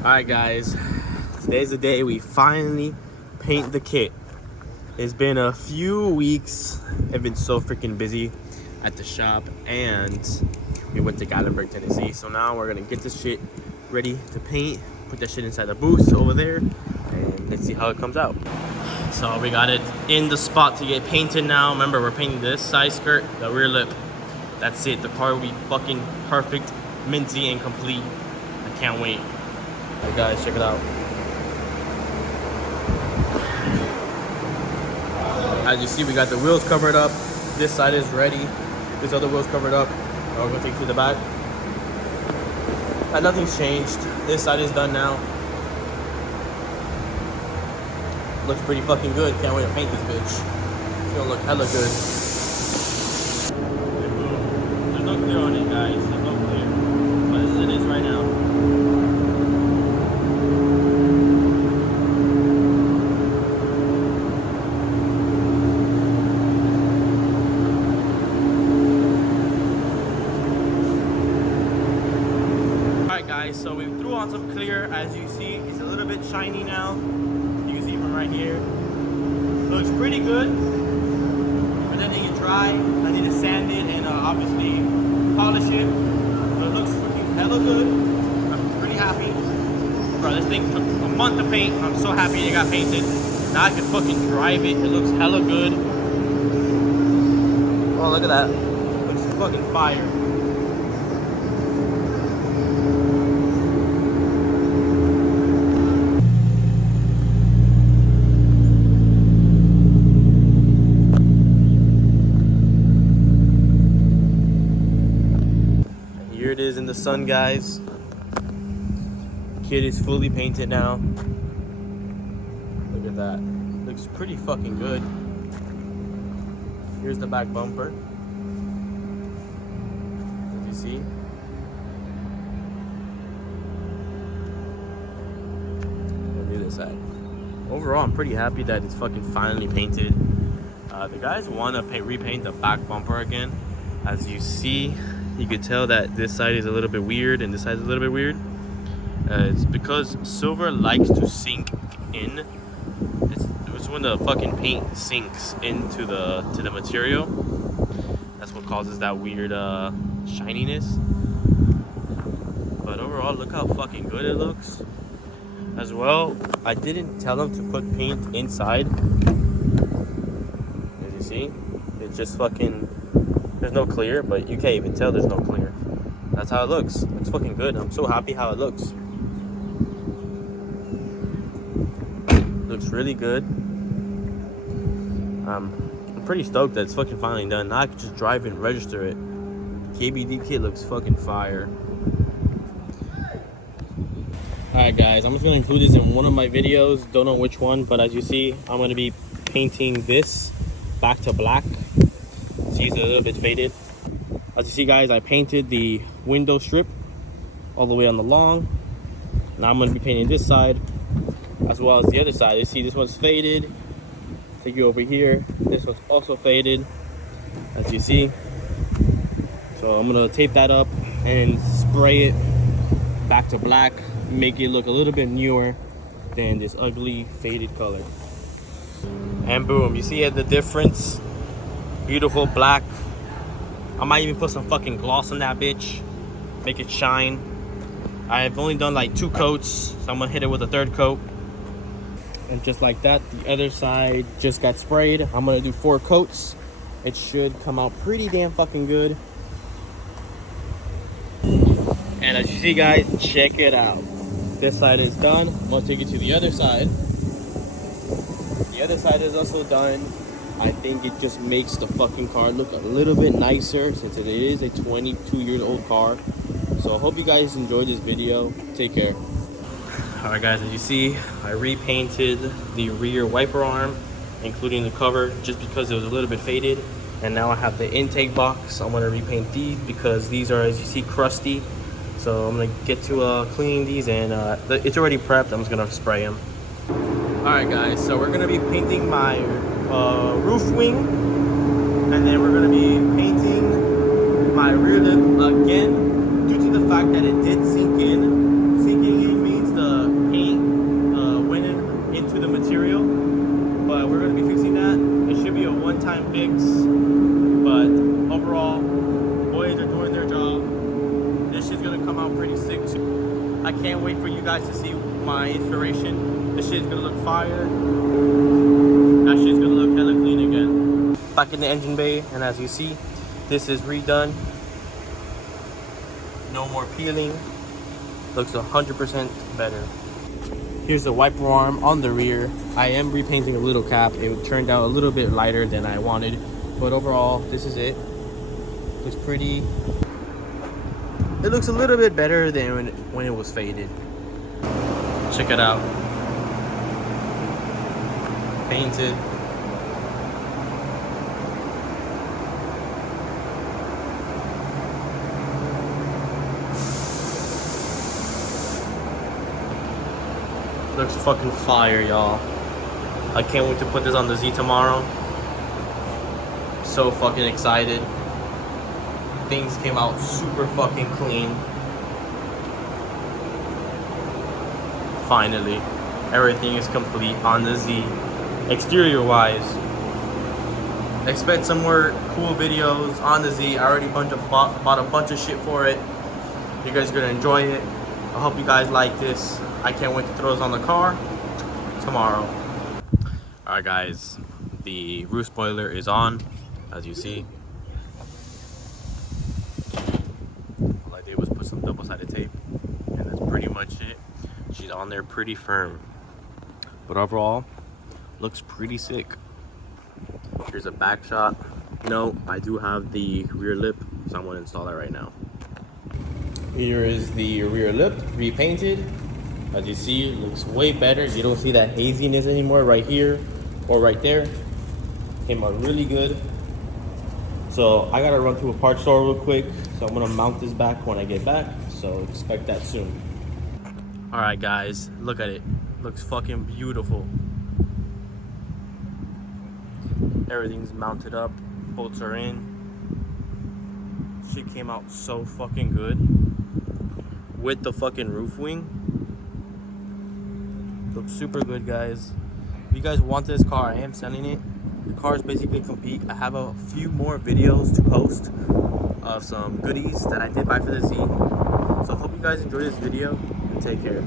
Alright guys, today's the day we finally paint the kit. It's been a few weeks. I've been so freaking busy at the shop and we went to Gatlinburg, Tennessee. So now we're gonna get this shit ready to paint, put that shit inside the booth over there, and let's see how it comes out. So we got it in the spot to get painted now. Remember, we're painting this side skirt, the rear lip. That's it, the car will be fucking perfect, minty and complete. I can't wait. Hey guys, check it out. As you see, we got the wheels covered up. This side is ready. This other wheel's covered up. Now we're gonna take it to the back. And nothing's changed. This side is done now. Looks pretty fucking good. Can't wait to paint this bitch. It's gonna look hella good. There's no clear on it, guys. There's no clear. But this is it is right now. So we threw on some clear. As you see, it's a little bit shiny now. You can see from right here. Looks pretty good. But then it dry. I need to sand it and obviously polish it. But it looks freaking hella good. I'm pretty happy. Bro, this thing took a month to paint. I'm so happy it got painted. Now I can fucking drive it. It looks hella good. Oh, look at that. Looks fucking fire. Here it is in the sun, guys. Kit is fully painted now. Look at that. Looks pretty fucking good. Here's the back bumper. As you see. Look at this side. Overall, I'm pretty happy that it's fucking finally painted. The guys want to repaint the back bumper again. As you see, you could tell that this side is a little bit weird and this side is a little bit weird. It's because silver likes to sink in. It's when the fucking paint sinks into the material. That's what causes that weird shininess. But overall, look how fucking good it looks. As well, I didn't tell them to put paint inside. As you see, it's just fucking. There's no clear, but you can't even tell there's no clear. That's how it looks. It's fucking good. I'm so happy how it looks. Looks really good. I'm pretty stoked that it's fucking finally done. Now I can just drive and register it. KBD kit looks fucking fire. Alright guys, I'm just gonna include this in one of my videos. Don't know which one, but as you see, I'm gonna be painting this back to black. It's a little bit faded. As you see, guys, I painted the window strip all the way on the long. Now I'm going to be painting this side as well as the other side. You see this one's faded. Take you over here. This one's also faded, as you see. So I'm going to tape that up and spray it back to black, make it look a little bit newer than this ugly faded color. And boom, you see the difference? Beautiful black. I might even put some fucking gloss on that bitch, make it shine. I've only done like 2 coats, so I'm gonna hit it with a 3rd coat. And just like that, the other side just got sprayed. I'm gonna do 4 coats. It should come out pretty damn fucking good. And as you see, guys, check it out. This side is done. I'm gonna take it to the other side. The other side is also done. I think it just makes the fucking car look a little bit nicer since it is a 22-year-old car. So I hope you guys enjoyed this video. Take care. Alright guys, as you see, I repainted the rear wiper arm, including the cover, just because it was a little bit faded. And now I have the intake box. I'm going to repaint these because these are, as you see, crusty. So I'm going to get to cleaning these, and it's already prepped. I'm just going to spray them. Alright guys, so we're going to be painting my roof wing, and then we're going to be painting my rear lip again due to the fact that it did sink in. Sinking in means the for you guys to see my inspiration. This shit's gonna look fire. That shit's gonna look hella clean again. Back in the engine bay, and as you see, this is redone. No more peeling. Looks 100% better. Here's the wiper arm on the rear. I am repainting a little cap. It turned out a little bit lighter than I wanted, but overall, this is it. Looks pretty. It looks a little bit better than when it was faded. Check it out. Painted. Looks fucking fire, y'all. I can't wait to put this on the Z tomorrow. So fucking excited. Things came out super fucking clean. Finally, everything is complete on the Z. Exterior wise, expect some more cool videos on the Z. I already bought a bunch of shit for it. You guys are gonna enjoy it. I hope you guys like this. I can't wait to throw this on the car tomorrow. Alright guys, the roof spoiler is on, as you see. All I did was put some double-sided tape, and that's pretty much it. She's on there pretty firm. But overall, looks pretty sick. Here's a back shot. No, I do have the rear lip, so I'm gonna install that right now. Here is the rear lip, repainted. As you see, it looks way better. You don't see that haziness anymore right here or right there. Came out really good. So I gotta run to a parts store real quick. So I'm gonna mount this back when I get back. So expect that soon. All right, guys, look at it. Looks fucking beautiful. Everything's mounted up. Bolts are in. Shit came out so fucking good. With the fucking roof wing. Looks super good, guys. If you guys want this car, I am selling it. The car is basically complete. I have a few more videos to post of some goodies that I did buy for the Z. So I hope you guys enjoyed this video and take care.